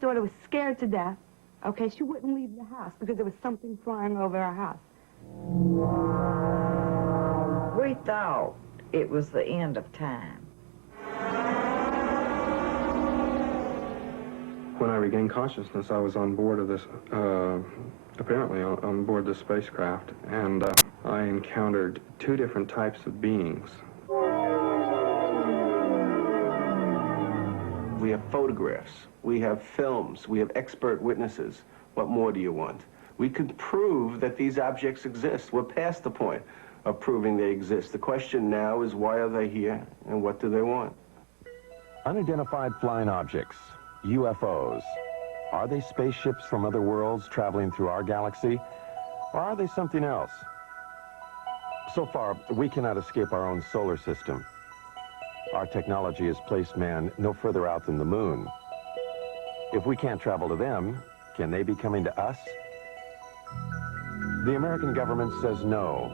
daughter was scared to death. Okay, she wouldn't leave the house because there was something flying over our house. We thought it was the end of time. When I regained consciousness, I was on board of this, apparently on board the spacecraft, and I encountered two different types of beings. We have photographs, we have films, we have expert witnesses. What more do you want? We can prove that these objects exist. We're past the point of proving they exist. The question now is, why are they here and what do they want? Unidentified flying objects, UFOs. Are they spaceships from other worlds traveling through our galaxy? Or are they something else? So far, we cannot escape our own solar system. Our technology has placed man no further out than the moon. If we can't travel to them, can they be coming to us? The American government says no.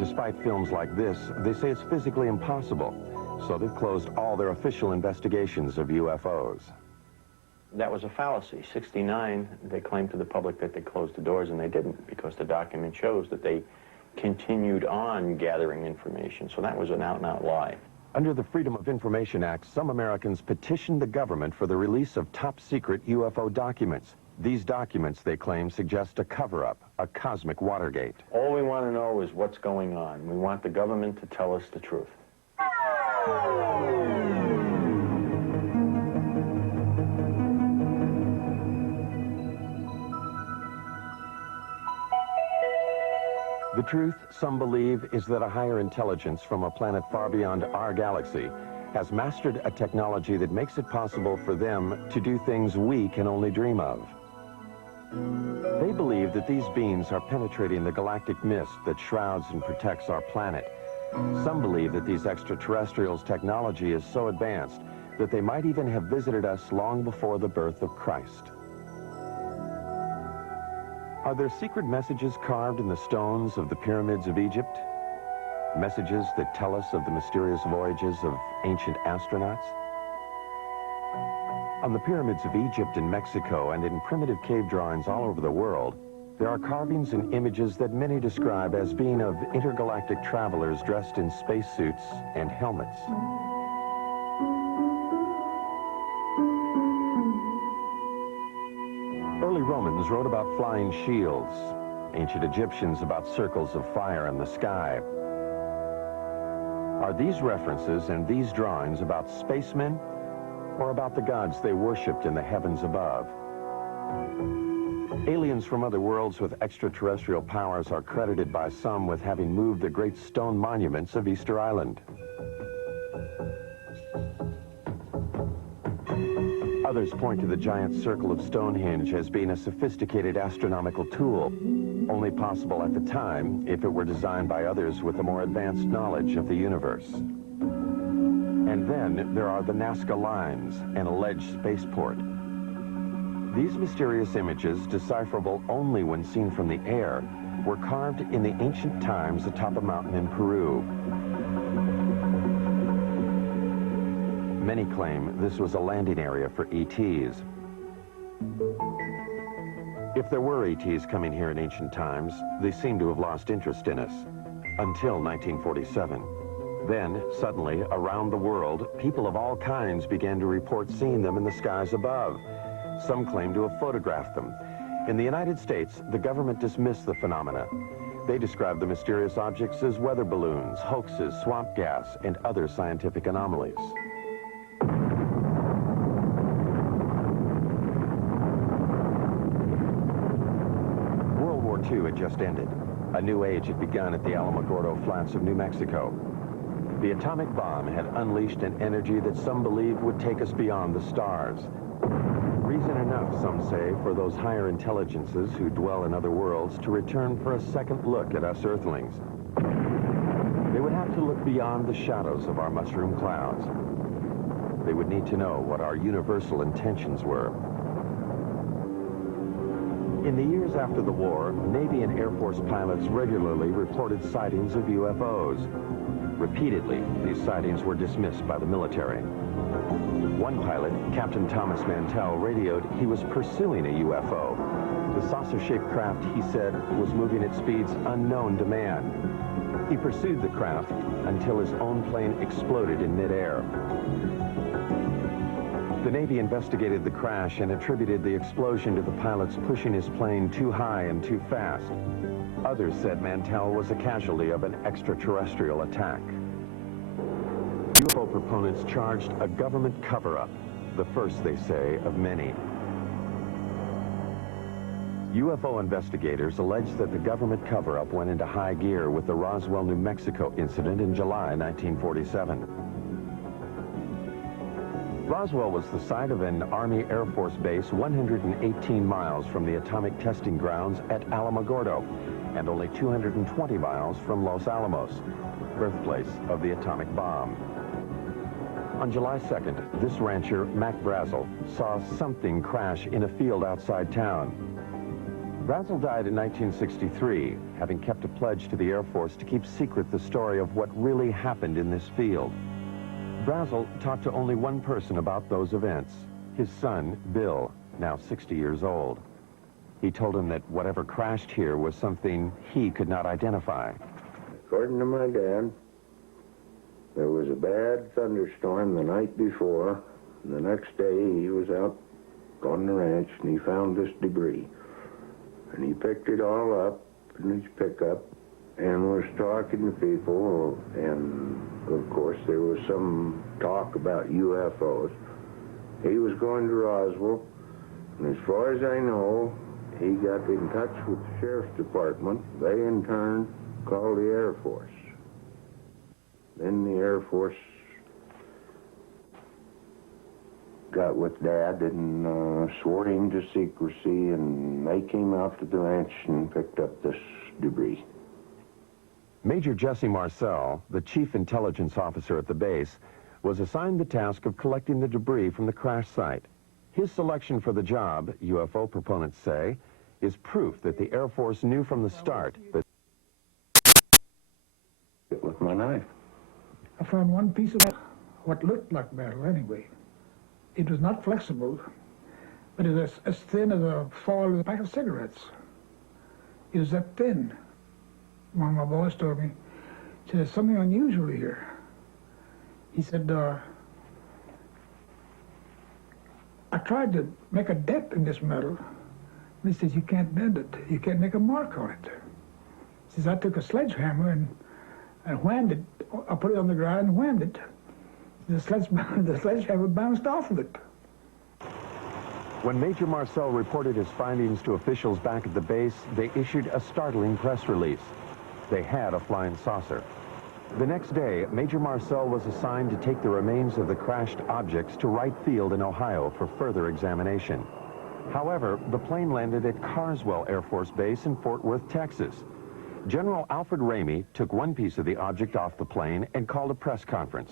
Despite films like this, they say it's physically impossible, so they've closed all their official investigations of UFOs. That was a fallacy. 69, they claimed to the public that they closed the doors, and they didn't, because the document shows that they continued on gathering information. So that was an out-and-out lie. Under the Freedom of Information Act, some Americans petitioned the government for the release of top-secret UFO documents. These documents, they claim, suggest a cover-up, a cosmic Watergate. All we want to know is what's going on. We want the government to tell us the truth. The truth, some believe, is that a higher intelligence from a planet far beyond our galaxy has mastered a technology that makes it possible for them to do things we can only dream of. They believe that these beings are penetrating the galactic mist that shrouds and protects our planet. Some believe that these extraterrestrials' technology is so advanced that they might even have visited us long before the birth of Christ. Are there secret messages carved in the stones of the pyramids of Egypt? Messages that tell us of the mysterious voyages of ancient astronauts? On the pyramids of Egypt and Mexico and in primitive cave drawings all over the world, there are carvings and images that many describe as being of intergalactic travelers dressed in spacesuits and helmets. Early Romans wrote about flying shields, ancient Egyptians about circles of fire in the sky. Are these references and these drawings about spacemen or about the gods they worshipped in the heavens above? Aliens from other worlds with extraterrestrial powers are credited by some with having moved the great stone monuments of Easter Island. Others point to the giant circle of Stonehenge as being a sophisticated astronomical tool, only possible at the time if it were designed by others with a more advanced knowledge of the universe. And then there are the Nazca Lines, an alleged spaceport. These mysterious images, decipherable only when seen from the air, were carved in the ancient times atop a mountain in Peru. Many claim this was a landing area for ETs. If there were ETs coming here in ancient times, they seem to have lost interest in us, until 1947. Then, suddenly, around the world, people of all kinds began to report seeing them in the skies above. Some claim to have photographed them. In the United States, the government dismissed the phenomena. They described the mysterious objects as weather balloons, hoaxes, swamp gas, and other scientific anomalies. World War II had just ended. A new age had begun at the Alamogordo Flats of New Mexico. The atomic bomb had unleashed an energy that some believe would take us beyond the stars. Reason enough, some say, for those higher intelligences who dwell in other worlds to return for a second look at us Earthlings. They would have to look beyond the shadows of our mushroom clouds. They would need to know what our universal intentions were. In the years after the war, Navy and Air Force pilots regularly reported sightings of UFOs. Repeatedly, these sightings were dismissed by the military. One pilot, Captain Thomas Mantell, radioed he was pursuing a UFO. The saucer-shaped craft, he said, was moving at speeds unknown to man. He pursued the craft until his own plane exploded in midair. The Navy investigated the crash and attributed the explosion to the pilots pushing his plane too high and too fast. Others said Mantell was a casualty of an extraterrestrial attack. UFO proponents charged a government cover-up, the first, they say, of many. UFO investigators allege that the government cover-up went into high gear with the Roswell, New Mexico incident in July 1947. Roswell was the site of an Army Air Force base 118 miles from the atomic testing grounds at Alamogordo and only 220 miles from Los Alamos, birthplace of the atomic bomb. On July 2nd, this rancher, Mac Brazel, saw something crash in a field outside town. Brazel died in 1963, having kept a pledge to the Air Force to keep secret the story of what really happened in this field. Brazel talked to only one person about those events, his son, Bill, now 60 years old. He told him that whatever crashed here was something he could not identify. According to my dad, there was a bad thunderstorm the night before. The next day, he was out on the ranch, and he found this debris. And he picked it all up in his pickup and was talking to people, and of course there was some talk about UFOs. He was going to Roswell, and as far as I know, he got in touch with the Sheriff's Department. They in turn called the Air Force. Then the Air Force got with Dad and swore him to secrecy, and they came out to the ranch and picked up this debris. Major Jesse Marcel, the chief intelligence officer at the base, was assigned the task of collecting the debris from the crash site. His selection for the job, UFO proponents say, is proof that the Air Force knew from the start that... With my knife. I found one piece of what looked like metal anyway. It was not flexible, but it was as thin as a fall of a pack of cigarettes. It was that thin. One of my boys told me, he said, there's something unusual here. He said, I tried to make a dent in this metal, and he says, you can't bend it. You can't make a mark on it. He says, I took a sledgehammer and whammed it. I put it on the ground and whammed it. The sledgehammer bounced off of it. When Major Marcel reported his findings to officials back at the base, they issued a startling press release. They had a flying saucer. The next day, Major Marcel was assigned to take the remains of the crashed objects to Wright Field in Ohio for further examination. However, the plane landed at Carswell Air Force Base in Fort Worth, Texas. General Alfred Ramey took one piece of the object off the plane and called a press conference.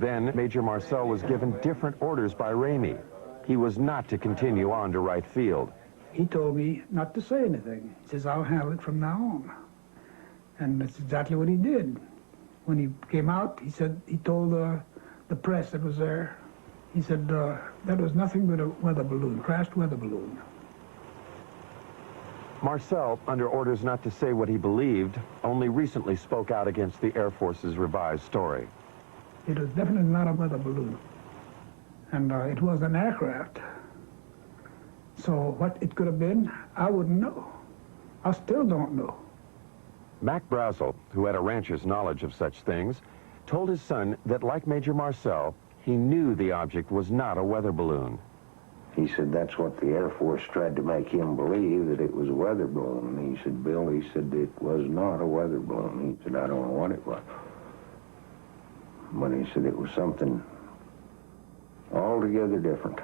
Then, Major Marcel was given different orders by Ramey. He was not to continue on to Wright Field. He told me not to say anything. He says, I'll handle it from now on. And that's exactly what he did. When he came out, he said, he told the press that was there, he said, that was nothing but a weather balloon, crashed weather balloon. Marcel, under orders not to say what he believed, only recently spoke out against the Air Force's revised story. It was definitely not a weather balloon. And it was an aircraft. So what it could have been, I wouldn't know. I still don't know. Mac Brazel, who had a rancher's knowledge of such things, told his son that, like Major Marcel, he knew the object was not a weather balloon. He said that's what the Air Force tried to make him believe, that it was a weather balloon. And he said, Bill, he said, it was not a weather balloon. He said, I don't know what it was. But he said it was something altogether different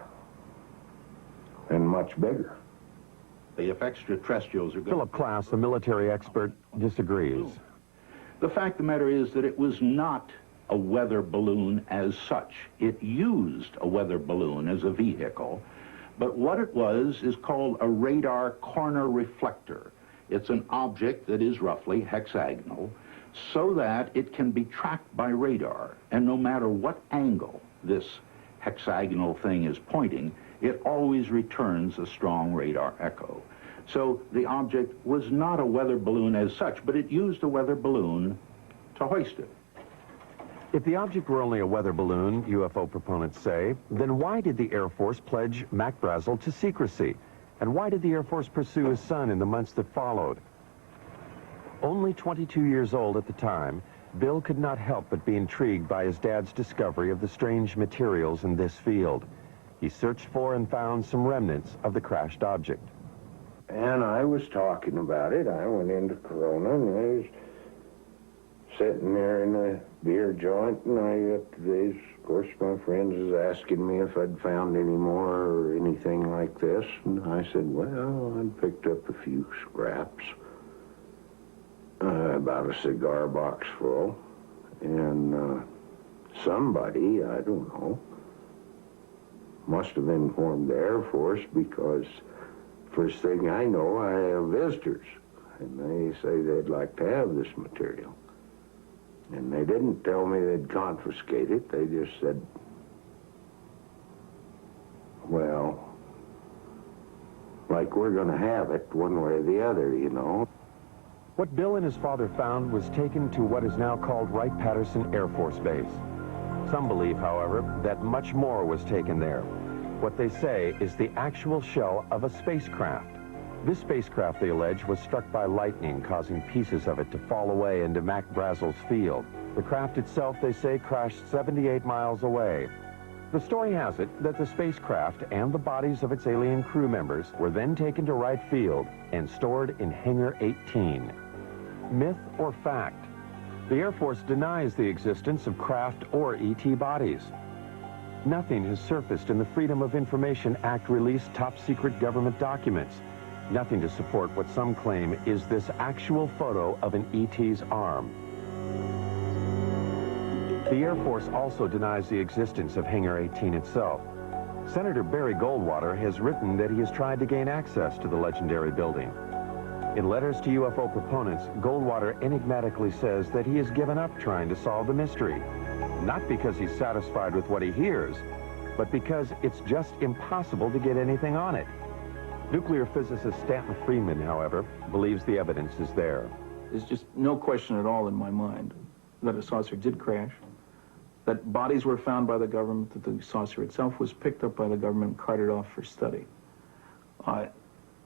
and much bigger. If extraterrestrials are going... Philip Klass, a military expert, disagrees. The fact of the matter is that it was not a weather balloon as such. It used a weather balloon as a vehicle, but what it was is called a radar corner reflector. It's an object that is roughly hexagonal, so that it can be tracked by radar. And no matter what angle this hexagonal thing is pointing, it always returns a strong radar echo. So the object was not a weather balloon as such, but it used a weather balloon to hoist it. If the object were only a weather balloon, UFO proponents say, then why did the Air Force pledge Mac Brazel to secrecy? And why did the Air Force pursue his son in the months that followed? Only 22 years old at the time, Bill could not help but be intrigued by his dad's discovery of the strange materials in this field. He searched for and found some remnants of the crashed object. And I was talking about it. I went into Corona, and I was sitting there in a beer joint, and of course, my friends was asking me if I'd found any more or anything like this, and I said, well, I'd picked up a few scraps, about a cigar box full, and somebody, I don't know, must have informed the Air Force, because first thing I know, I have visitors, and they say they'd like to have this material. And they didn't tell me they'd confiscate it. They just said, well, like we're going to have it one way or the other, you know. What Bill and his father found was taken to what is now called Wright-Patterson Air Force Base. Some believe, however, that much more was taken there. What they say is the actual shell of a spacecraft. This spacecraft, they allege, was struck by lightning, causing pieces of it to fall away into Mac Brazel's field. The craft itself, they say, crashed 78 miles away. The story has it that the spacecraft and the bodies of its alien crew members were then taken to Wright Field and stored in Hangar 18. Myth or fact? The Air Force denies the existence of craft or ET bodies. Nothing has surfaced in the Freedom of Information Act released top-secret government documents. Nothing to support what some claim is this actual photo of an ET's arm. The Air Force also denies the existence of Hangar 18 itself. Senator Barry Goldwater has written that he has tried to gain access to the legendary building. In letters to UFO proponents, Goldwater enigmatically says that he has given up trying to solve the mystery. Not because he's satisfied with what he hears, but because it's just impossible to get anything on it. Nuclear physicist Stanton Friedman, however, believes the evidence is there. There's just no question at all in my mind that a saucer did crash, that bodies were found by the government, that the saucer itself was picked up by the government and carted off for study.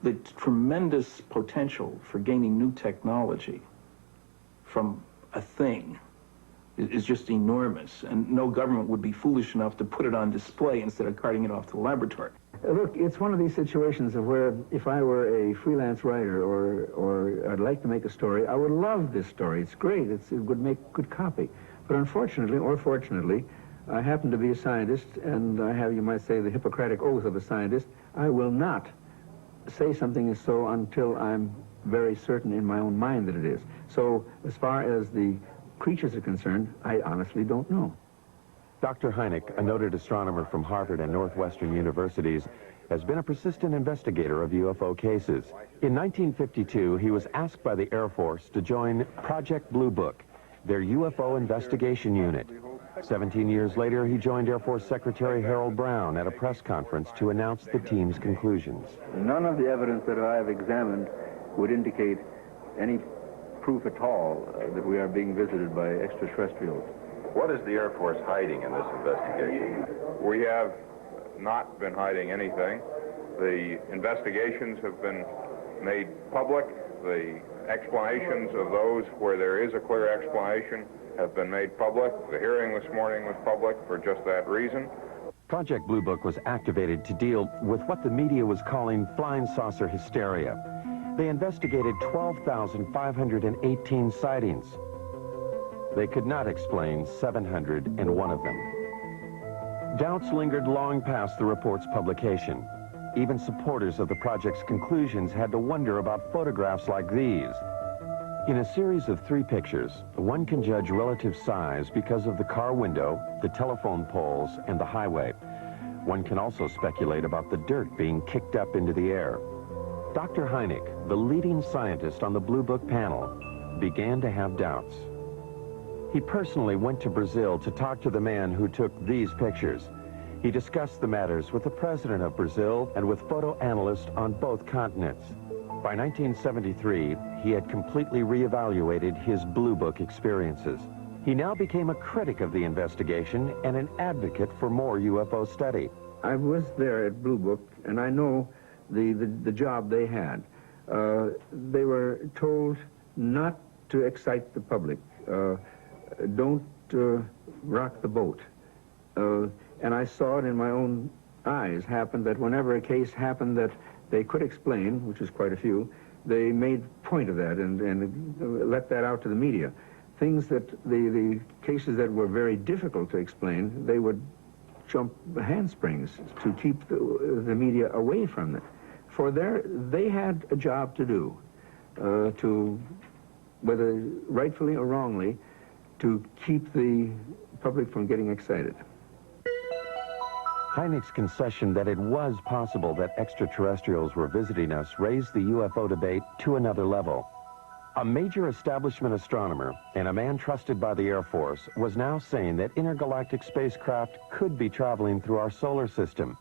The tremendous potential for gaining new technology from a thing is just enormous, and no government would be foolish enough to put it on display instead of carting it off to the laboratory. Look, it's one of these situations of where if I were a freelance writer or I'd like to make a story, I would love this story. It's great. It would make good copy. But unfortunately, or fortunately, I happen to be a scientist, and I have, you might say, the Hippocratic oath of a scientist. I will not say something is so until I'm very certain in my own mind that it is. So as far as the creatures are concerned, I honestly don't know. Dr. Hynek, a noted astronomer from Harvard and Northwestern universities, has been a persistent investigator of UFO cases. In 1952, he was asked by the Air Force to join Project Blu Book, their UFO investigation unit. 17 years later, he joined Air Force Secretary Harold Brown at a press conference to announce the team's conclusions. None of the evidence that I have examined would indicate any proof at all that we are being visited by extraterrestrials. What is the Air Force hiding in this investigation? We have not been hiding anything. The investigations have been made public. The explanations of those where there is a clear explanation have been made public. The hearing this morning was public for just that reason. Project Blu Book was activated to deal with what the media was calling flying saucer hysteria. They investigated 12,518 sightings. They could not explain 701 of them. Doubts lingered long past the report's publication. Even supporters of the project's conclusions had to wonder about photographs like these. In a series of 3 pictures, one can judge relative size because of the car window, the telephone poles, and the highway. One can also speculate about the dirt being kicked up into the air. Dr. Hynek, the leading scientist on the Blu Book panel, began to have doubts. He personally went to Brazil to talk to the man who took these pictures. He discussed the matters with the president of Brazil and with photo analysts on both continents. By 1973, he had completely reevaluated his Blu Book experiences. He now became a critic of the investigation and an advocate for more UFO study. I was there at Blu Book, and I know the job they had. They were told not to excite the public. Don't rock the boat. And I saw it in my own eyes happen that whenever a case happened that they could explain, which was quite a few, they made point of that and let that out to the media. Things that the cases that were very difficult to explain, they would jump handsprings to keep the media away from it. For they had a job to do, to, whether rightfully or wrongly, to keep the public from getting excited. Hynek's concession that it was possible that extraterrestrials were visiting us raised the UFO debate to another level. A major establishment astronomer and a man trusted by the Air Force was now saying that intergalactic spacecraft could be traveling through our solar system.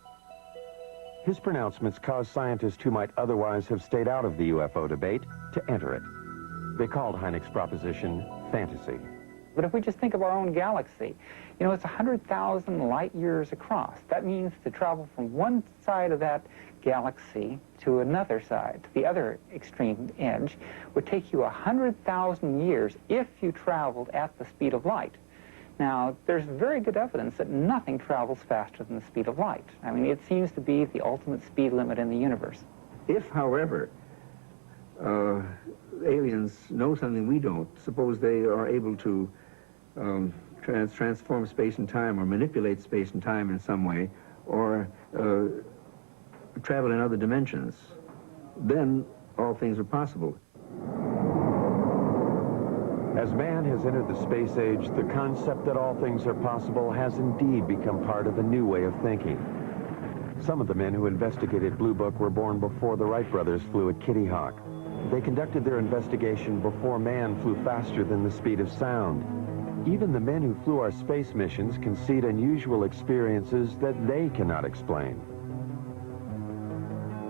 His pronouncements caused scientists who might otherwise have stayed out of the UFO debate to enter it. They called Hynek's proposition fantasy. But if we just think of our own galaxy, you know, it's 100,000 light years across. That means to travel from one side of that galaxy to another side, to the other extreme edge, would take you 100,000 years if you traveled at the speed of light. Now, there's very good evidence that nothing travels faster than the speed of light. I mean, it seems to be the ultimate speed limit in the universe. If, however, aliens know something we don't, suppose they are able to transform space and time or manipulate space and time in some way, or travel in other dimensions, then all things are possible. As man has entered the space age, the concept that all things are possible has indeed become part of a new way of thinking. Some of the men who investigated Blu Book were born before the Wright brothers flew at Kitty Hawk. They conducted their investigation before man flew faster than the speed of sound. Even the men who flew our space missions concede unusual experiences that they cannot explain.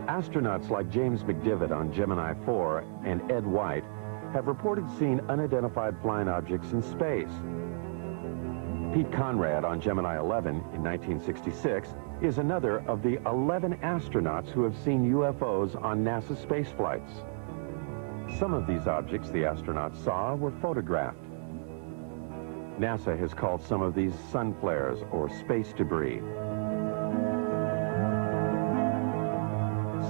Astronauts like James McDivitt on Gemini 4 and Ed White have reported seeing unidentified flying objects in space. Pete Conrad on Gemini 11 in 1966 is another of the 11 astronauts who have seen UFOs on NASA space flights. Some of these objects the astronauts saw were photographed. NASA has called some of these sun flares or space debris.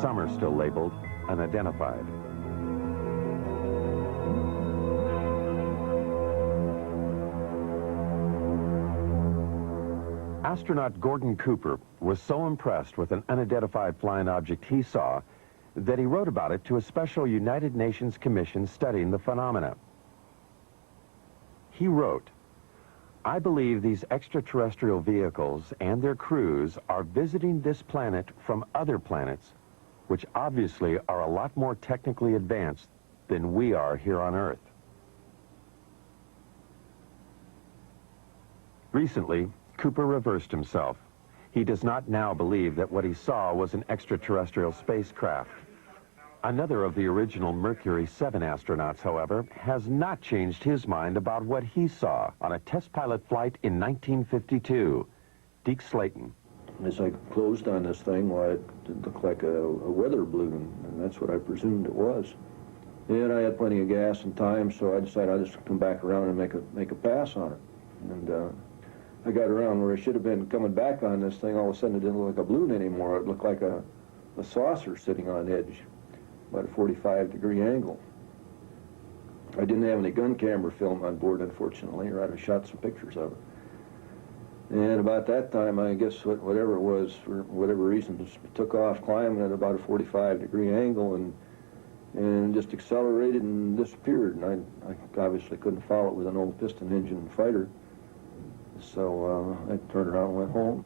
Some are still labeled unidentified. Astronaut Gordon Cooper was so impressed with an unidentified flying object he saw that he wrote about it to a special United Nations commission studying the phenomena. He wrote, "I believe these extraterrestrial vehicles and their crews are visiting this planet from other planets, which obviously are a lot more technically advanced than we are here on Earth." Recently, Cooper reversed himself. He does not now believe that what he saw was an extraterrestrial spacecraft. Another of the original Mercury 7 astronauts, however, has not changed his mind about what he saw on a test pilot flight in 1952. Deke Slayton. As I closed on this thing, well, it looked like a weather balloon, and that's what I presumed it was. And I had plenty of gas and time, so I decided I'd just come back around and make a pass on it. And I got around where I should have been coming back on this thing. All of a sudden, it didn't look like a balloon anymore. It looked like a saucer sitting on edge, about a 45-degree angle. I didn't have any gun camera film on board, unfortunately, or I'd have shot some pictures of it. And about that time, I guess whatever it was, for whatever reason, just took off climbing at about a 45-degree angle and just accelerated and disappeared. And I obviously couldn't follow it with an old piston engine fighter. So I turned around and went home.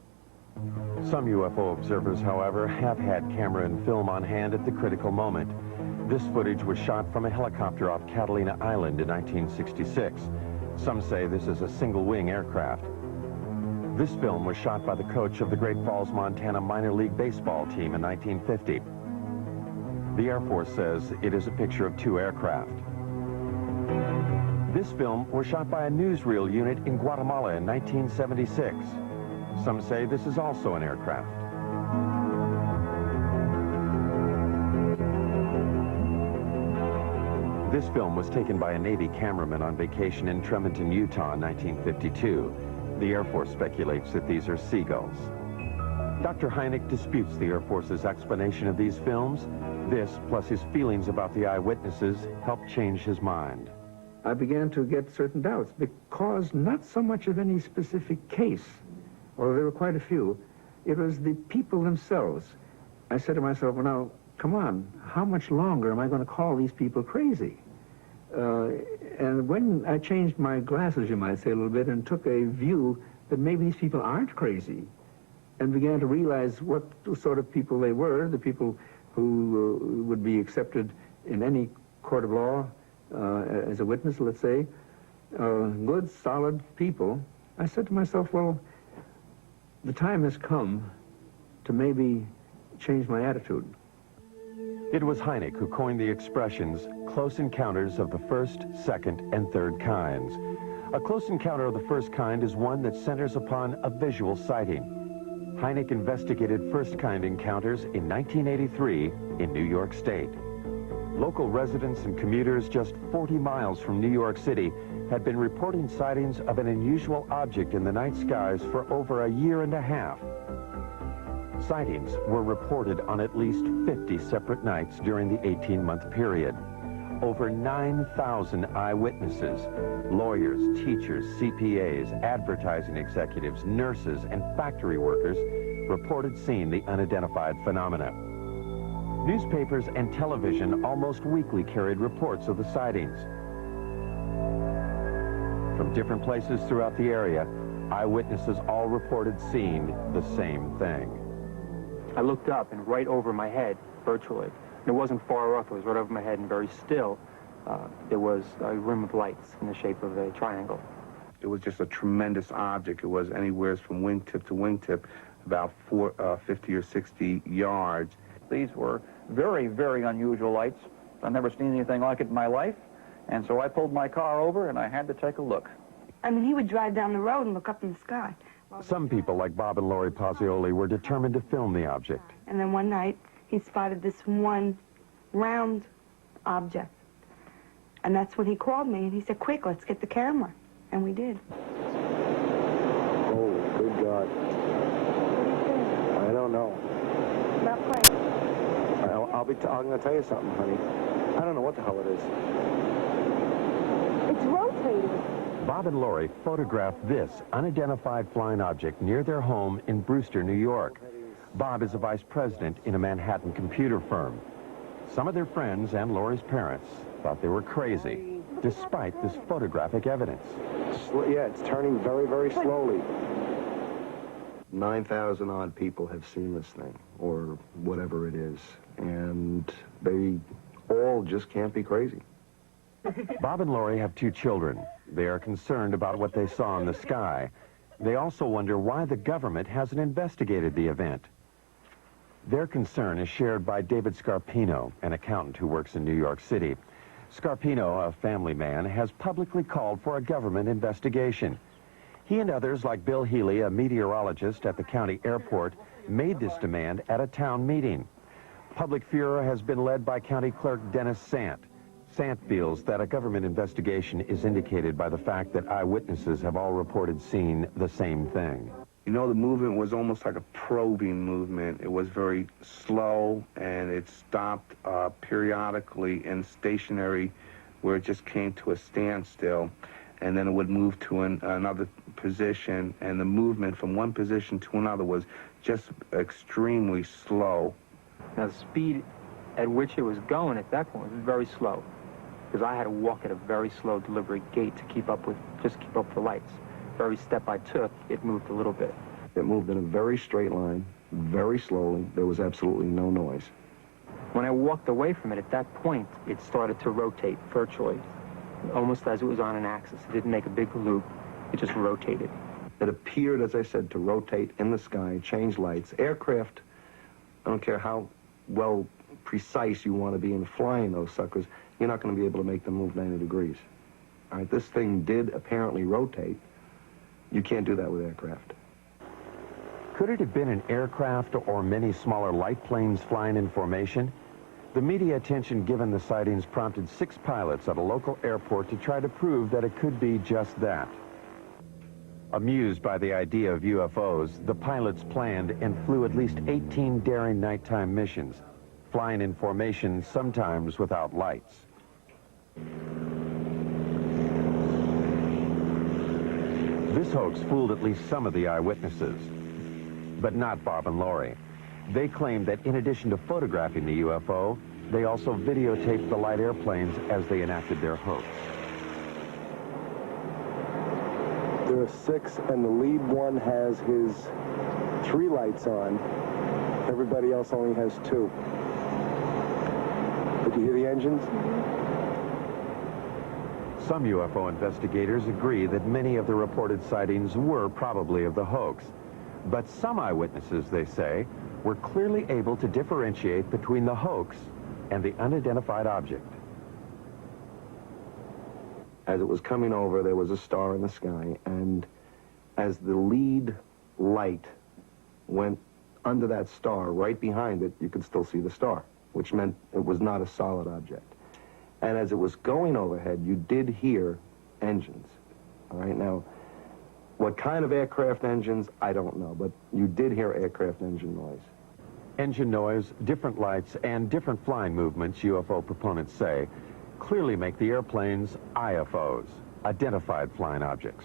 Some UFO observers, however, have had camera and film on hand at the critical moment. This footage was shot from a helicopter off Catalina Island in 1966. Some say this is a single-wing aircraft. This film was shot by the coach of the Great Falls, Montana minor league baseball team in 1950. The Air Force says it is a picture of two aircraft. This film was shot by a newsreel unit in Guatemala in 1976. Some say this is also an aircraft. This film was taken by a Navy cameraman on vacation in Tremonton, Utah in 1952. The Air Force speculates that these are seagulls. Dr. Hynek disputes the Air Force's explanation of these films. This, plus his feelings about the eyewitnesses, helped change his mind. I began to get certain doubts because not so much of any specific case, although there were quite a few, it was the people themselves. I said to myself, well, now, come on, how much longer am I going to call these people crazy? And when I changed my glasses, you might say, a little bit, and took a view that maybe these people aren't crazy, and began to realize what sort of people they were, the people who would be accepted in any court of law as a witness, let's say, good, solid people, I said to myself, well, the time has come to maybe change my attitude. It was Hynek who coined the expressions close encounters of the first, second, and third kinds. A close encounter of the first kind is one that centers upon a visual sighting. Hynek investigated first-kind encounters in 1983 in New York State. Local residents and commuters just 40 miles from New York City had been reporting sightings of an unusual object in the night skies for over a year and a half. Sightings were reported on at least 50 separate nights during the 18-month period. Over 9,000 eyewitnesses, lawyers, teachers, CPAs, advertising executives, nurses, and factory workers reported seeing the unidentified phenomena. Newspapers and television almost weekly carried reports of the sightings. From different places throughout the area, eyewitnesses all reported seeing the same thing. I looked up, and right over my head, virtually, and it wasn't far off, it was right over my head and very still, there was a rim of lights in the shape of a triangle. It was just a tremendous object. It was anywhere from wingtip to wingtip, about 50 or 60 yards. These were very, very unusual lights. I've never seen anything like it in my life, and so I pulled my car over and I had to take a look. I mean, he would drive down the road and look up in the sky. Some people, like Bob and Lori Pozzioli, were determined to film the object. And then one night, he spotted this one round object. And that's when he called me, and he said, quick, let's get the camera. And we did. Oh, good God. What do you think? I don't know. Not quite. I'm going to tell you something, honey. I don't know what the hell it is. It's rotating. Bob and Lori photographed this unidentified flying object near their home in Brewster, New York. Bob is a vice president in a Manhattan computer firm. Some of their friends and Lori's parents thought they were crazy, despite this photographic evidence. Yeah, it's turning very, very slowly. 9,000 odd people have seen this thing, or whatever it is, and they all just can't be crazy. Bob and Lori have two children. They are concerned about what they saw in the sky. They also wonder why the government hasn't investigated the event. Their concern is shared by David Scarpino, an accountant who works in New York City. Scarpino, a family man, has publicly called for a government investigation. He and others, like Bill Healy, a meteorologist at the county airport, made this demand at a town meeting. Public furor has been led by County Clerk Dennis Sant. Sant feels that a government investigation is indicated by the fact that eyewitnesses have all reported seeing the same thing. You know, the movement was almost like a probing movement. It was very slow, and it stopped periodically and stationary, where it just came to a standstill, and then it would move to another position, and the movement from one position to another was just extremely slow. Now, the speed at which it was going at that point was very slow, because I had to walk at a very slow, deliberate gait to keep up with the lights. Every step I took, it moved a little bit. It moved in a very straight line, very slowly. There was absolutely no noise. When I walked away from it, at that point, it started to rotate virtually. almost as it was on an axis. It didn't make a big loop. It just rotated. It appeared, as I said, to rotate in the sky, change lights. Aircraft, I don't care how well precise you want to be in flying those suckers, you're not going to be able to make them move 90 degrees. All right, this thing did apparently rotate. You can't do that with aircraft. Could it have been an aircraft or many smaller light planes flying in formation? The media attention given the sightings prompted 6 pilots at a local airport to try to prove that it could be just that. Amused by the idea of UFOs, the pilots planned and flew at least 18 daring nighttime missions, flying in formation, sometimes without lights. This hoax fooled at least some of the eyewitnesses, but not Bob and Lori. They claimed that in addition to photographing the UFO, they also videotaped the light airplanes as they enacted their hoax. There are 6, and the lead one has his 3 lights on. Everybody else only has 2. Did you hear the engines? Some UFO investigators agree that many of the reported sightings were probably of the hoax. But some eyewitnesses, they say, were clearly able to differentiate between the hoax and the unidentified object. As it was coming over, there was a star in the sky, and as the lead light went under that star, right behind it, you could still see the star, which meant it was not a solid object. And as it was going overhead, you did hear engines. All right, now, what kind of aircraft engines, I don't know, but you did hear aircraft engine noise. Engine noise, different lights, and different flying movements, UFO proponents say, clearly make the airplanes IFOs, identified flying objects.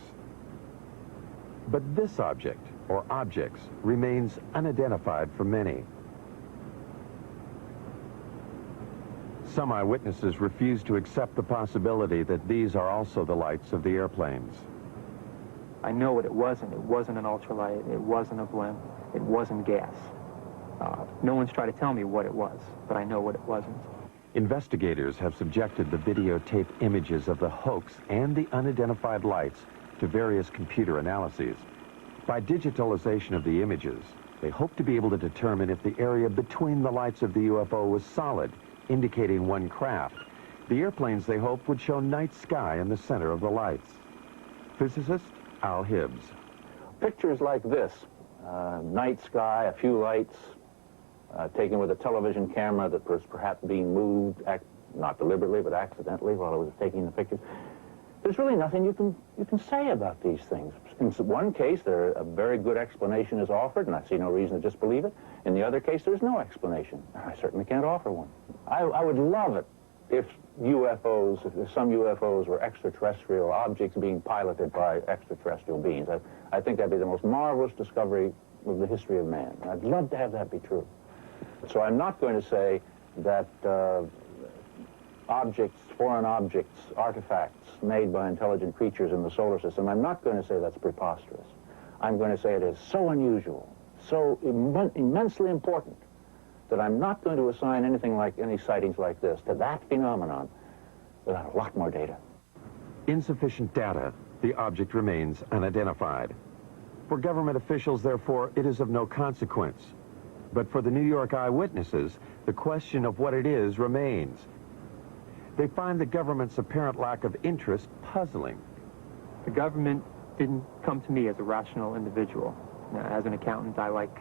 But this object, or objects, remains unidentified for many. Some eyewitnesses refuse to accept the possibility that these are also the lights of the airplanes. I know what it wasn't. It wasn't an ultralight. It wasn't a blimp. It wasn't gas. No one's tried to tell me what it was, but I know what it wasn't. Investigators have subjected the videotape images of the hoax and the unidentified lights to various computer analyses. By digitalization of the images, they hope to be able to determine if the area between the lights of the UFO was solid, indicating one craft. The airplanes, they hope, would show night sky in the center of the lights. Physicist Al Hibbs. Pictures like this, night sky, a few lights, taken with a television camera that was perhaps being moved, not deliberately, but accidentally while it was taking the pictures. There's really nothing you can say about these things. In one case, a very good explanation is offered, and I see no reason to disbelieve it. In the other case, there's no explanation. I certainly can't offer one. I would love it if some UFOs were extraterrestrial objects being piloted by extraterrestrial beings. I think that'd be the most marvelous discovery of the history of man. I'd love to have that be true. So I'm not going to say that foreign objects, artifacts made by intelligent creatures in the solar system, I'm not going to say that's preposterous. I'm going to say it is so unusual, so immensely important, that I'm not going to assign any sightings like this to that phenomenon without a lot more data. Insufficient data, the object remains unidentified. For government officials, therefore, it is of no consequence. But for the New York eyewitnesses, the question of what it is remains. They find the government's apparent lack of interest puzzling. The government didn't come to me as a rational individual. Now, as an accountant, I like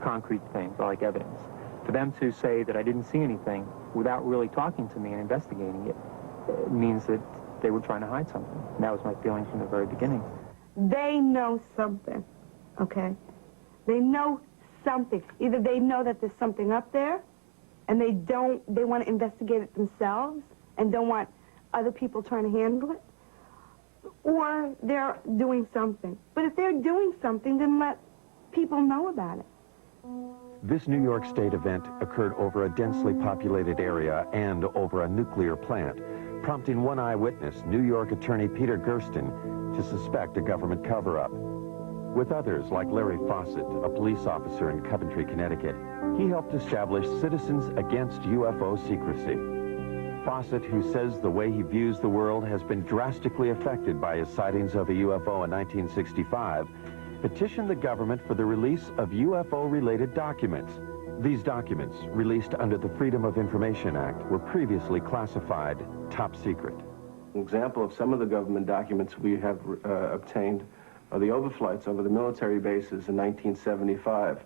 concrete things. I like evidence. For them to say that I didn't see anything without really talking to me and investigating it means that they were trying to hide something. And that was my feeling from the very beginning. They know something, okay? They know something. Either they know that there's something up there, and they want to investigate it themselves and don't want other people trying to handle it, or they're doing something. But if they're doing something, then let people know about it. This New York State event occurred over a densely populated area and over a nuclear plant, prompting one eyewitness, New York attorney Peter Gersten, to suspect a government cover-up. With others, like Larry Fawcett, a police officer in Coventry, Connecticut, he helped establish Citizens Against UFO Secrecy. Fawcett, who says the way he views the world has been drastically affected by his sightings of a UFO in 1965, petitioned the government for the release of UFO-related documents. These documents, released under the Freedom of Information Act, were previously classified top secret. An example of some of the government documents we have obtained are the overflights over the military bases in 1975,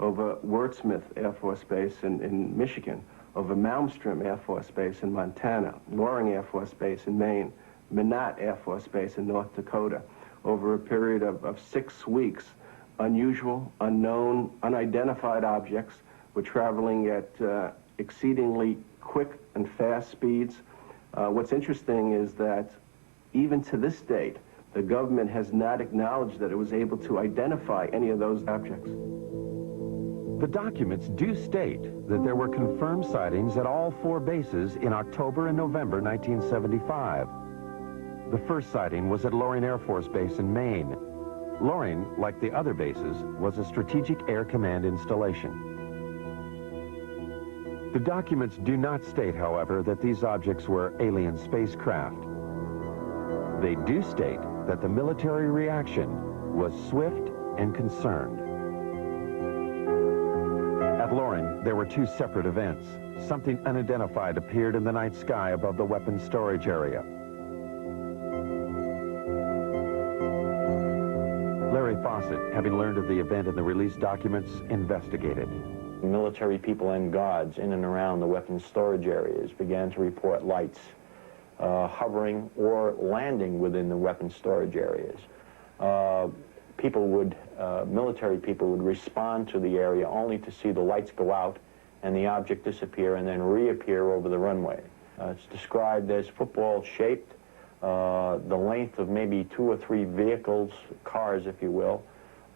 over Wurtsmith Air Force Base in Michigan, over Malmstrom Air Force Base in Montana, Loring Air Force Base in Maine, Minot Air Force Base in North Dakota. Over a period of 6 weeks, unusual, unknown, unidentified objects were traveling at exceedingly quick and fast speeds. What's interesting is that even to this date, the government has not acknowledged that it was able to identify any of those objects. The documents do state that there were confirmed sightings at all 4 bases in October and November 1975. The first sighting was at Loring Air Force Base in Maine. Loring, like the other bases, was a Strategic Air Command installation. The documents do not state, however, that these objects were alien spacecraft. They do state that the military reaction was swift and concerned. At Loring, there were 2 separate events. Something unidentified appeared in the night sky above the weapons storage area. Larry Fawcett, having learned of the event in the released documents, investigated. Military people and guards in and around the weapons storage areas began to report lights hovering or landing within the weapons storage areas. Military people would respond to the area only to see the lights go out and the object disappear and then reappear over the runway. It's described as football-shaped, the length of maybe 2 or 3 vehicles, cars, if you will.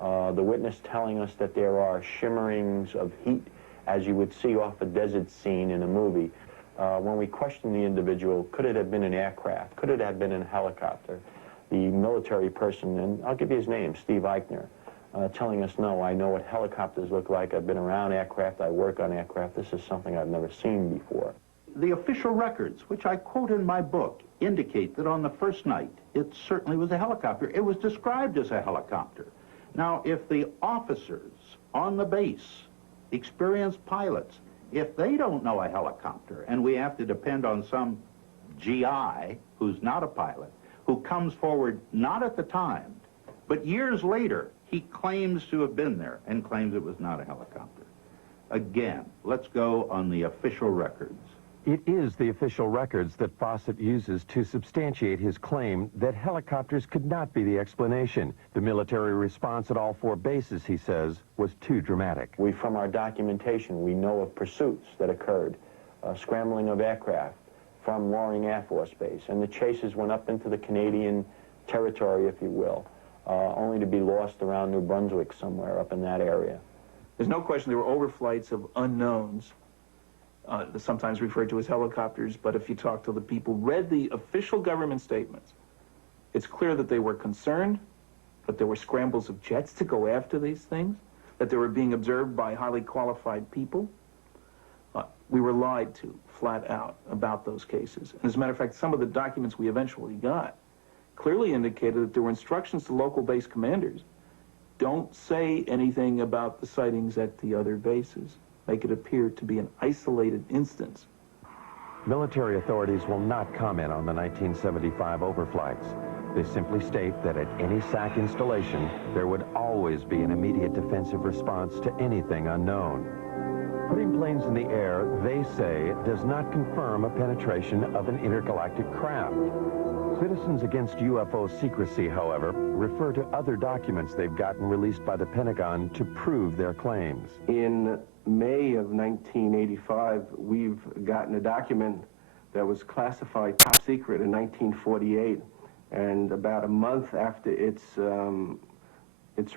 The witness telling us that there are shimmerings of heat, as you would see off a desert scene in a movie. When we questioned the individual, could it have been an aircraft? Could it have been a helicopter? The military person, and I'll give you his name, Steve Eichner, telling us, no, I know what helicopters look like. I've been around aircraft. I work on aircraft. This is something I've never seen before. The official records, which I quote in my book, indicate that on the first night, it certainly was a helicopter. It was described as a helicopter. Now, if the officers on the base, experienced pilots, if they don't know a helicopter, and we have to depend on some GI who's not a pilot, who comes forward not at the time, but years later, he claims to have been there and claims it was not a helicopter. Again, let's go on the official records. It is the official records that Fawcett uses to substantiate his claim that helicopters could not be the explanation. The military response at all 4 bases, he says, was too dramatic. From our documentation, we know of pursuits that occurred, scrambling of aircraft from Loring Air Force Base, and the chases went up into the Canadian territory, if you will, only to be lost around New Brunswick somewhere up in that area. There's no question there were overflights of unknowns, sometimes referred to as helicopters, but if you talk to the people, read the official government statements, it's clear that they were concerned, that there were scrambles of jets to go after these things, that they were being observed by highly qualified people. We were lied to, flat out, about those cases. And as a matter of fact, some of the documents we eventually got clearly indicated that there were instructions to local base commanders. Don't say anything about the sightings at the other bases. Make it appear to be an isolated instance. Military authorities will not comment on the 1975 overflights. They simply state that at any SAC installation, there would always be an immediate defensive response to anything unknown. Putting planes in the air, they say, does not confirm a penetration of an intergalactic craft. Citizens Against UFO Secrecy, however, refer to other documents they've gotten released by the Pentagon to prove their claims. In May of 1985, we've gotten a document that was classified top secret in 1948, and about a month after its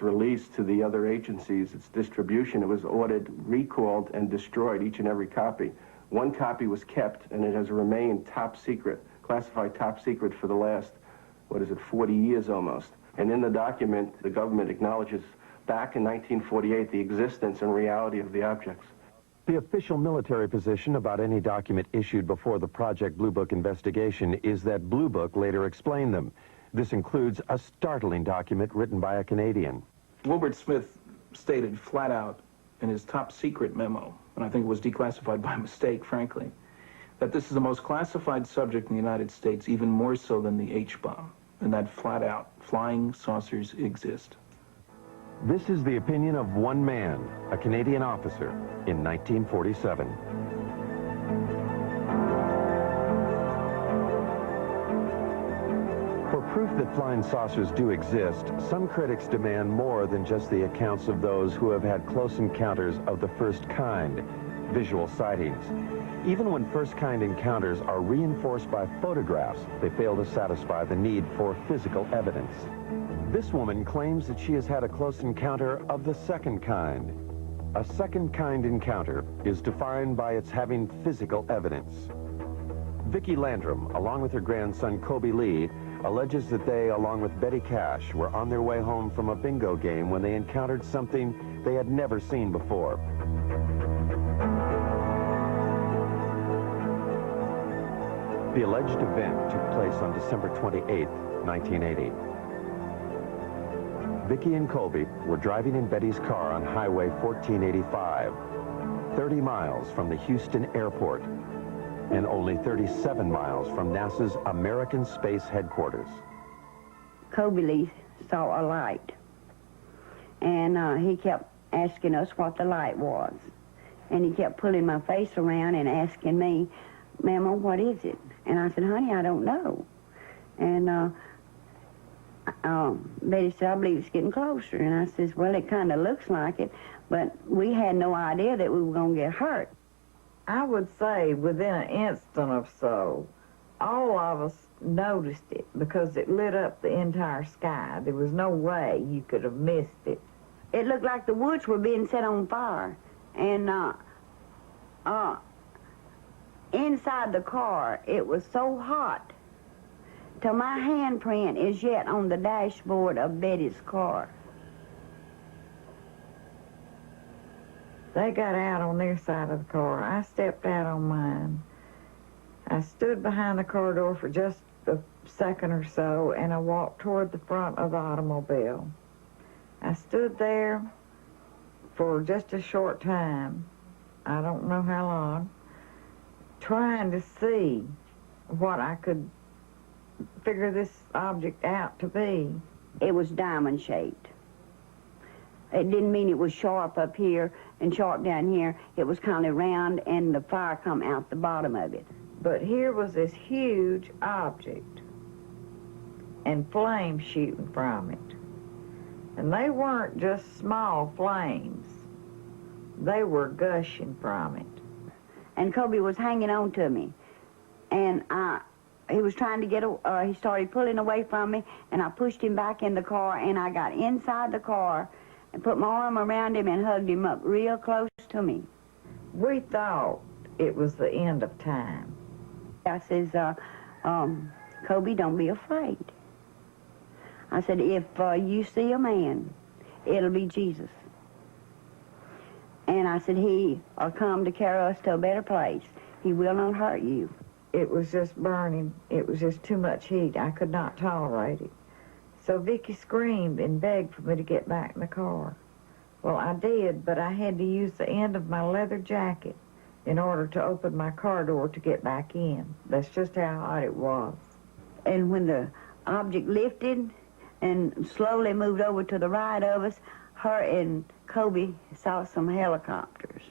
release to the other agencies, its distribution, it was ordered, recalled, and destroyed, each and every copy. One copy was kept, and it has remained top secret, classified top secret for the last, 40 years almost. And in the document, the government acknowledges back in 1948 the existence and reality of the objects. The official military position about any document issued before the Project Blue Book investigation is that Blue Book later explained them. This includes a startling document written by a Canadian. Wilbert Smith stated flat out in his top secret memo, and I think it was declassified by mistake, frankly, that this is the most classified subject in the United States, even more so than the H-bomb, and that flat out, flying saucers exist. This is the opinion of one man, a Canadian officer, in 1947. For proof that flying saucers do exist, some critics demand more than just the accounts of those who have had close encounters of the first kind, visual sightings. Even when first-kind encounters are reinforced by photographs, they fail to satisfy the need for physical evidence. This woman claims that she has had a close encounter of the second kind. A second-kind encounter is defined by its having physical evidence. Vicki Landrum, along with her grandson Kobe Lee, alleges that they, along with Betty Cash, were on their way home from a bingo game when they encountered something they had never seen before. The alleged event took place on December 28, 1980. Vicki and Colby were driving in Betty's car on Highway 1485, 30 miles from the Houston airport, and only 37 miles from NASA's American Space Headquarters. Kobe Lee saw a light, and he kept asking us what the light was. And he kept pulling my face around and asking me, "Mama, what is it?" And I said, "Honey, I don't know." And Betty said, "I believe it's getting closer." And I says, "Well, it kind of looks like it," but we had no idea that we were going to get hurt. I would say within an instant or so, all of us noticed it because it lit up the entire sky. There was no way you could have missed it. It looked like the woods were being set on fire. And inside the car, it was so hot till my handprint is yet on the dashboard of Betty's car. They got out on their side of the car. I stepped out on mine. I stood behind the car door for just a second or so, and I walked toward the front of the automobile. I stood there for just a short time, I don't know how long, trying to see what I could figure this object out to be. It was diamond-shaped. It didn't mean it was sharp up here and sharp down here. It was kind of round, and the fire come out the bottom of it. But here was this huge object and flames shooting from it. And they weren't just small flames. They were gushing from it. And Kobe was hanging on to me. And he was trying to get, he started pulling away from me, and I pushed him back in the car, and I got inside the car and put my arm around him and hugged him up real close to me. We thought it was the end of time. I says, Kobe, don't be afraid. I said, if you see a man, it'll be Jesus. And I said, he will come to carry us to a better place. He will not hurt you. It was just burning. It was just too much heat. I could not tolerate it. So Vicki screamed and begged for me to get back in the car. Well, I did, but I had to use the end of my leather jacket in order to open my car door to get back in. That's just how hot it was. And when the object lifted and slowly moved over to the right of us, her and Kobe saw some helicopters.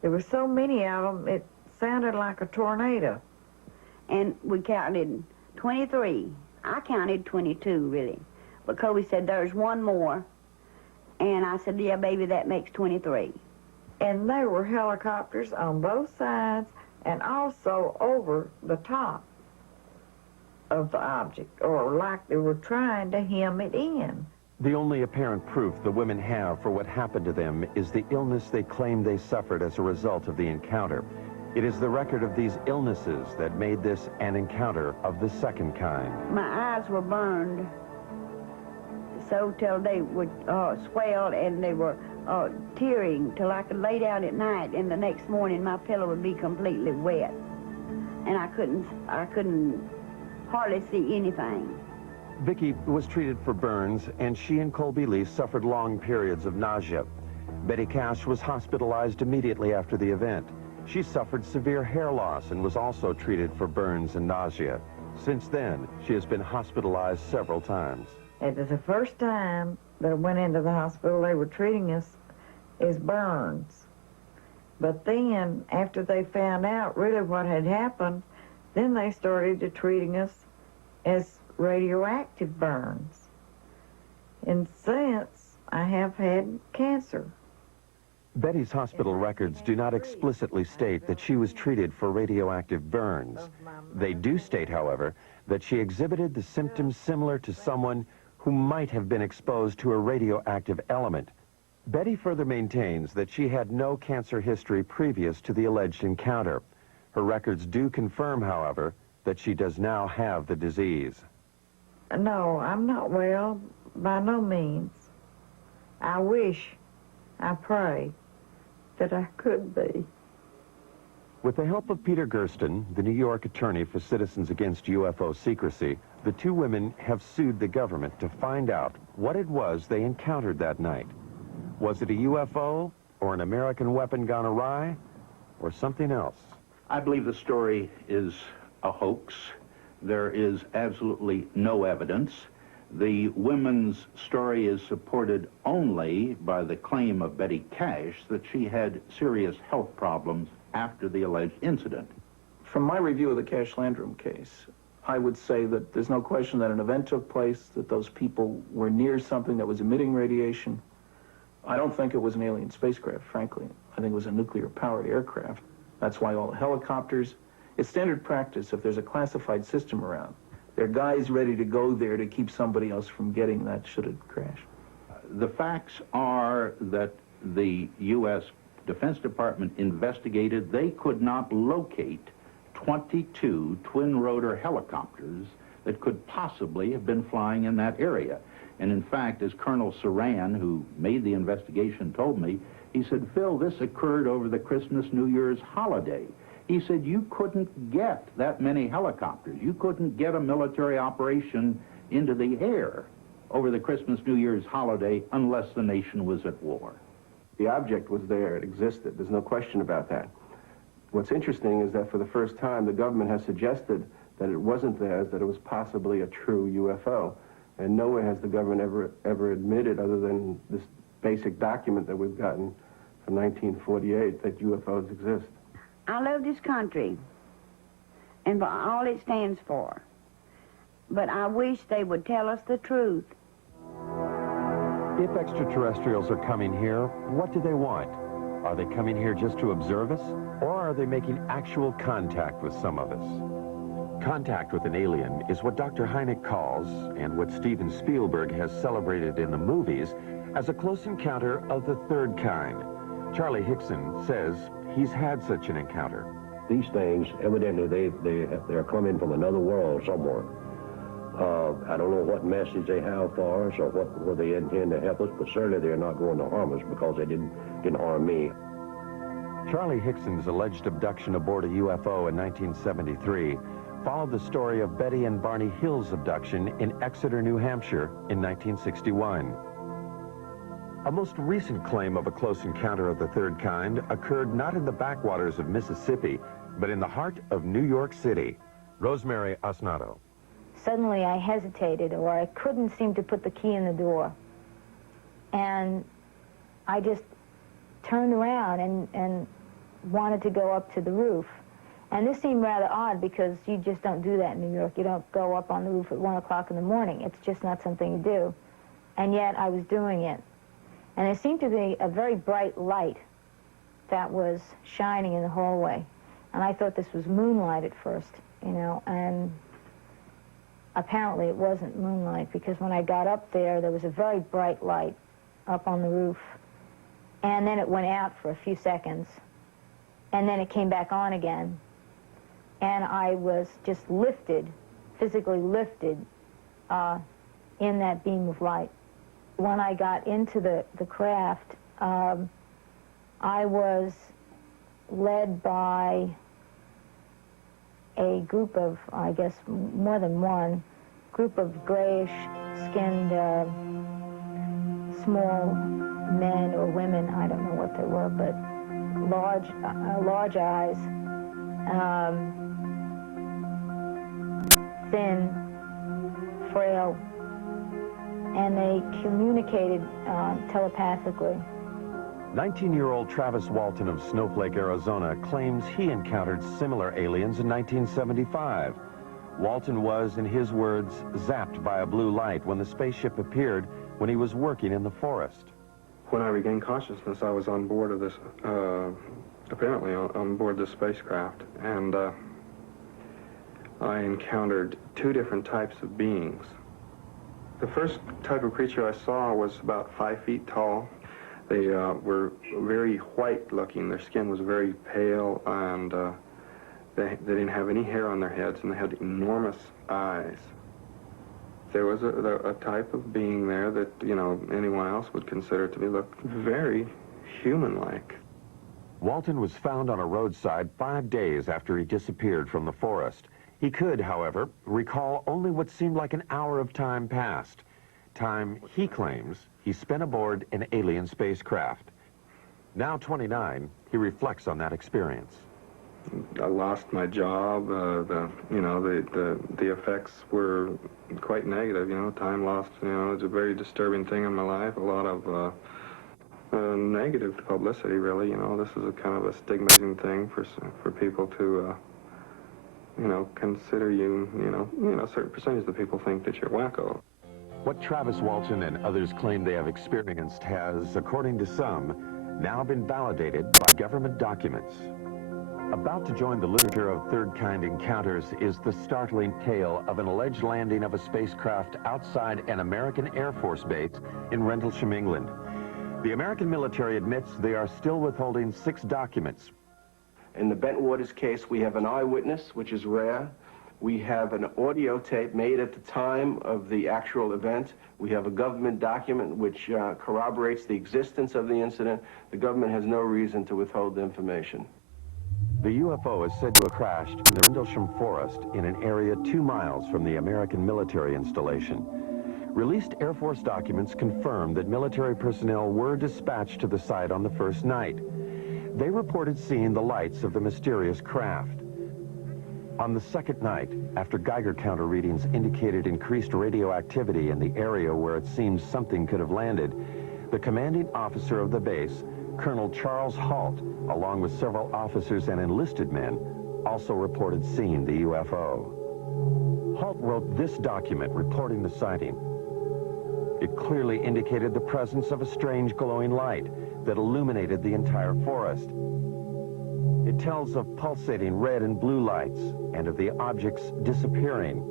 There were so many of them, it sounded like a tornado. And we counted 23. I counted 22, really. But Kobe said, there's one more. And I said, yeah, baby, that makes 23. And there were helicopters on both sides and also over the top of the object, or like they were trying to hem it in. The only apparent proof the women have for what happened to them is the illness they claim they suffered as a result of the encounter. It is the record of these illnesses that made this an encounter of the second kind. My eyes were burned so till they would swell, and they were tearing till I could lay down at night, and the next morning my pillow would be completely wet, and I couldn't hardly see anything. Vicki was treated for burns, and she and Colby Lee suffered long periods of nausea. Betty Cash was hospitalized immediately after the event. She suffered severe hair loss and was also treated for burns and nausea. Since then, she has been hospitalized several times. It was the first time that I went into the hospital, they were treating us as burns. But then, after they found out really what had happened, then they started treating us as radioactive burns. And since, I have had cancer. Betty's hospital records do not explicitly state that she was treated for radioactive burns. They do state, however, that she exhibited the symptoms similar to someone who might have been exposed to a radioactive element. Betty further maintains that she had no cancer history previous to the alleged encounter. Her records do confirm, however, that she does now have the disease. No, I'm not well, by no means. I wish, I pray, that I could be. With the help of Peter Gersten, the New York attorney for Citizens Against UFO Secrecy, the two women have sued the government to find out what it was they encountered that night. Was it a UFO, or an American weapon gone awry, or something else? I believe the story is a hoax. There is absolutely no evidence. The women's story is supported only by the claim of Betty Cash that she had serious health problems after the alleged incident. From my review of the Cash Landrum case, I would say that there's no question that an event took place, that those people were near something that was emitting radiation. I don't think it was an alien spacecraft, frankly. I think it was a nuclear-powered aircraft. That's why all the helicopters, it's standard practice if there's a classified system around. There are guys ready to go there to keep somebody else from getting that should it crash. The facts are that the U.S. Defense Department investigated. They could not locate 22 twin-rotor helicopters that could possibly have been flying in that area. And in fact, as Colonel Saran, who made the investigation, told me, he said, Phil, this occurred over the Christmas, New Year's holiday. He said, you couldn't get that many helicopters. You couldn't get a military operation into the air over the Christmas, New Year's holiday unless the nation was at war. The object was there. It existed. There's no question about that. What's interesting is that for the first time, the government has suggested that it wasn't theirs, that it was possibly a true UFO. And nowhere has the government ever admitted, other than this basic document that we've gotten from 1948, that UFOs exist. I love this country and for all it stands for, but I wish they would tell us the truth. If extraterrestrials are coming here, what do they want? Are they coming here just to observe us, or are they making actual contact with some of us? Contact with an alien is what Dr. Hynek calls, and what Steven Spielberg has celebrated in the movies, as a close encounter of the third kind. Charlie Hickson says he's had such an encounter. These things, evidently, they're coming from another world somewhere. I don't know what message they have for us or what they intend to help us, but certainly they're not going to harm us because they didn't harm me. Charlie Hickson's alleged abduction aboard a UFO in 1973 followed the story of Betty and Barney Hill's abduction in Exeter, New Hampshire in 1961. A most recent claim of a close encounter of the third kind occurred not in the backwaters of Mississippi, but in the heart of New York City. Rosemary Osnato. Suddenly I hesitated, or I couldn't seem to put the key in the door. And I just turned around and wanted to go up to the roof. And this seemed rather odd because you just don't do that in New York. You don't go up on the roof at 1 o'clock in the morning. It's just not something you do. And yet I was doing it. And there seemed to be a very bright light that was shining in the hallway. And I thought this was moonlight at first, you know, and apparently it wasn't moonlight, because when I got up there, there was a very bright light up on the roof. And then it went out for a few seconds. And then it came back on again. And I was just lifted, physically lifted, in that beam of light. When I got into the craft, I was led by a group of, I guess, more than one, group of grayish-skinned, small men or women, I don't know what they were, but large eyes, thin, frail, and they communicated telepathically. 19-year-old Travis Walton of Snowflake, Arizona, claims he encountered similar aliens in 1975. Walton was, in his words, zapped by a blue light when the spaceship appeared when he was working in the forest. When I regained consciousness, I was on board of this, apparently on board this spacecraft, and I encountered two different types of beings. The first type of creature I saw was about 5 feet tall. They were very white-looking. Their skin was very pale, and they didn't have any hair on their heads, and they had enormous eyes. There was a type of being there that, you know, anyone else would consider to be look very human-like. Walton was found on a roadside 5 days after he disappeared from the forest. He could, however, recall only what seemed like an hour of time passed. Time, he claims, he spent aboard an alien spacecraft. Now 29, he reflects on that experience. I lost my job. The effects were quite negative. You know, time lost. You know, it's a very disturbing thing in my life. A lot of negative publicity, really. You know, this is a kind of a stigmatizing thing for people to, you know, consider you. You know, a certain percentage of the people think that you're wacko. What Travis Walton and others claim they have experienced has, according to some, now been validated by government documents. About to join the literature of third-kind encounters is the startling tale of an alleged landing of a spacecraft outside an American Air Force base in Rendlesham, England. The American military admits they are still withholding 6 documents. In the Bentwaters case, we have an eyewitness, which is rare. We have an audio tape made at the time of the actual event. We have a government document which corroborates the existence of the incident. The government has no reason to withhold the information. The UFO is said to have crashed in the Rendlesham Forest in an area 2 miles from the American military installation. Released Air Force documents confirm that military personnel were dispatched to the site on the first night. They reported seeing the lights of the mysterious craft. On the second night, after Geiger counter readings indicated increased radioactivity in the area where it seems something could have landed, the commanding officer of the base, Colonel Charles Halt, along with several officers and enlisted men, also reported seeing the UFO. Halt wrote this document reporting the sighting. It clearly indicated the presence of a strange glowing light that illuminated the entire forest. It tells of pulsating red and blue lights and of the objects disappearing.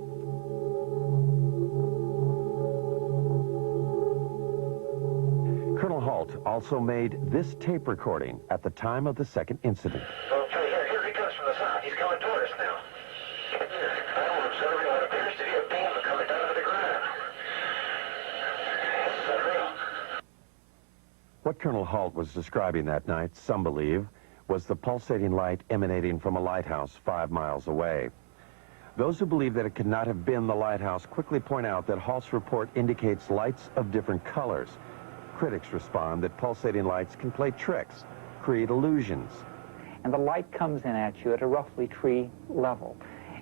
Colonel Halt also made this tape recording at the time of the second incident. Okay, here he comes from the south. He's coming toward us now. I'm observing what appears to be a beam coming down to the ground. This is unreal. What Colonel Halt was describing that night, some believe, was the pulsating light emanating from a lighthouse 5 miles away. Those who believe that it could not have been the lighthouse quickly point out that Halt's report indicates lights of different colors. Critics respond that pulsating lights can play tricks, create illusions. And the light comes in at you at a roughly tree level.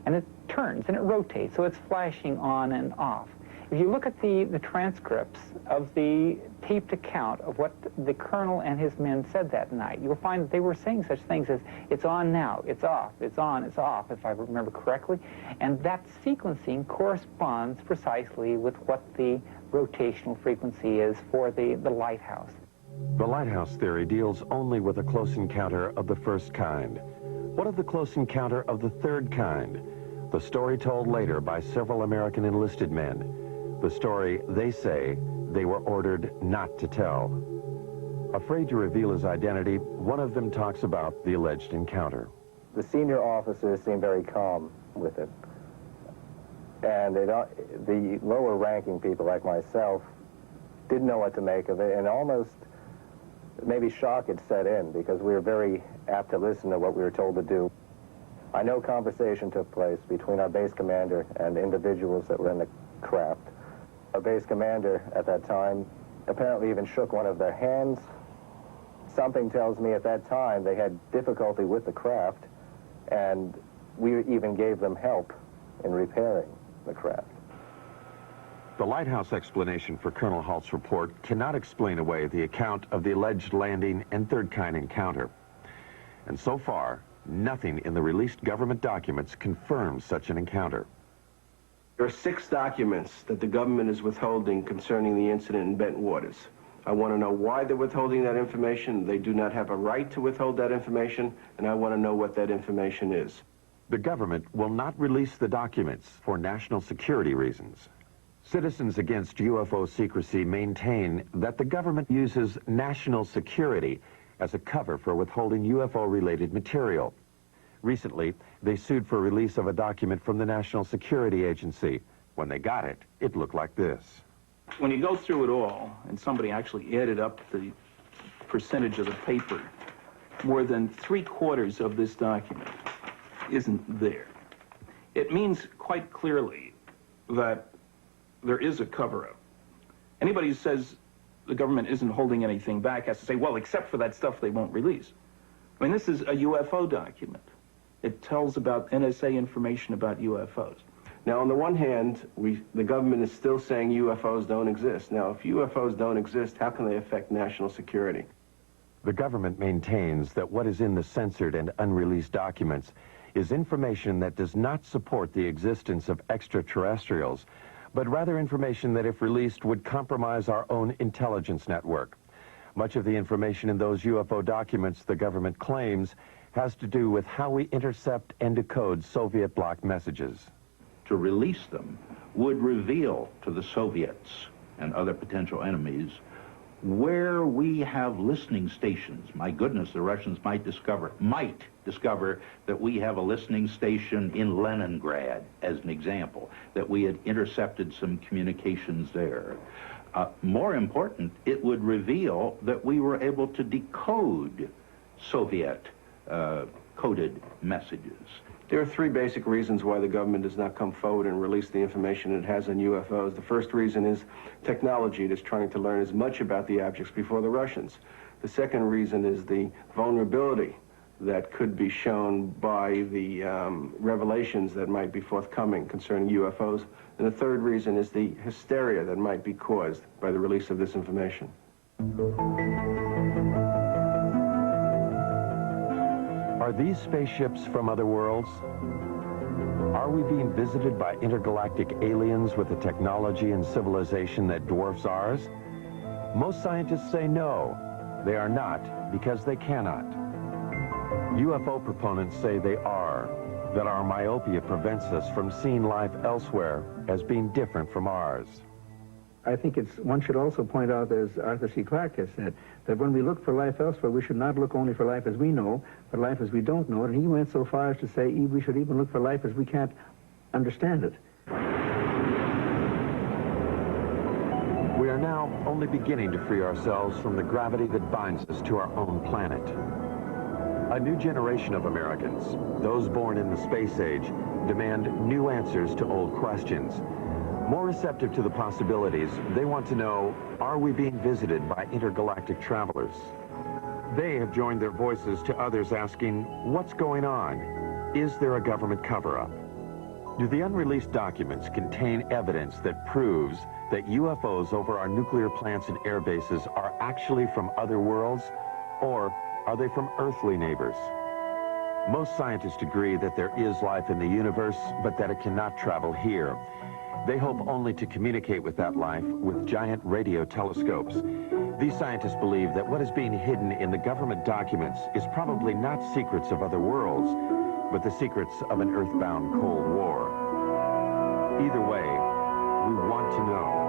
And it turns and it rotates, so it's flashing on and off. If you look at the transcripts of the taped account of what the colonel and his men said that night, you'll find that they were saying such things as, it's on now, it's off, it's on, it's off, if I remember correctly. And that sequencing corresponds precisely with what the rotational frequency is for the lighthouse. The lighthouse theory deals only with a close encounter of the first kind. What of the close encounter of the third kind? The story told later by several American enlisted men. The story, they say, they were ordered not to tell. Afraid to reveal his identity, one of them talks about the alleged encounter. The senior officers seemed very calm with it. And the lower ranking people like myself didn't know what to make of it and almost maybe shock had set in because we were very apt to listen to what we were told to do. I know conversation took place between our base commander and individuals that were in the craft. Our base commander at that time apparently even shook one of their hands. Something tells me at that time they had difficulty with the craft, and we even gave them help in repairing the craft. The lighthouse explanation for Colonel Halt's report cannot explain away the account of the alleged landing and third-kind encounter. And so far, nothing in the released government documents confirms such an encounter. There are 6 documents that the government is withholding concerning the incident in Bentwaters. I want to know why they're withholding that information. They do not have a right to withhold that information, and I want to know what that information is. The government will not release the documents for national security reasons. Citizens Against UFO Secrecy maintain that the government uses national security as a cover for withholding UFO-related material. Recently, they sued for release of a document from the National Security Agency. When they got it, it looked like this. When you go through it all, and somebody actually added up the percentage of the paper, more than 3/4 of this document isn't there. It means quite clearly that there is a cover-up. Anybody who says the government isn't holding anything back has to say, well, except for that stuff they won't release. I mean, this is a UFO document. It tells about NSA information about UFOs. Now, on the one hand, the government is still saying UFOs don't exist. Now, if UFOs don't exist, how can they affect national security? The government maintains that what is in the censored and unreleased documents is information that does not support the existence of extraterrestrials, but rather information that, if released, would compromise our own intelligence network. Much of the information in those UFO documents, the government claims, has to do with how we intercept and decode Soviet bloc messages. To release them would reveal to the Soviets and other potential enemies where we have listening stations. My goodness, the Russians might discover that we have a listening station in Leningrad, as an example, that we had intercepted some communications there. More important, it would reveal that we were able to decode Soviet coded messages. There are 3 basic reasons why the government does not come forward and release the information it has on UFOs. The first reason is technology. It is trying to learn as much about the objects before the Russians. The second reason is the vulnerability that could be shown by the revelations that might be forthcoming concerning UFOs. And the third reason is the hysteria that might be caused by the release of this information. Are these spaceships from other worlds? Are we being visited by intergalactic aliens with a technology and civilization that dwarfs ours? Most scientists say no, they are not, because they cannot. UFO proponents say they are, that our myopia prevents us from seeing life elsewhere as being different from ours. I think one should also point out, as Arthur C. Clarke has said, that when we look for life elsewhere, we should not look only for life as we know, but life as we don't know it. And he went so far as to say we should even look for life as we can't understand it. We are now only beginning to free ourselves from the gravity that binds us to our own planet. A new generation of Americans, those born in the space age, demand new answers to old questions. More receptive to the possibilities, they want to know, are we being visited by intergalactic travelers? They have joined their voices to others asking, what's going on? Is there a government cover-up? Do the unreleased documents contain evidence that proves that UFOs over our nuclear plants and air bases are actually from other worlds, or are they from earthly neighbors? Most scientists agree that there is life in the universe, but that it cannot travel here. They hope only to communicate with that life with giant radio telescopes. These scientists believe that what is being hidden in the government documents is probably not secrets of other worlds, but the secrets of an earthbound Cold War. Either way, we want to know.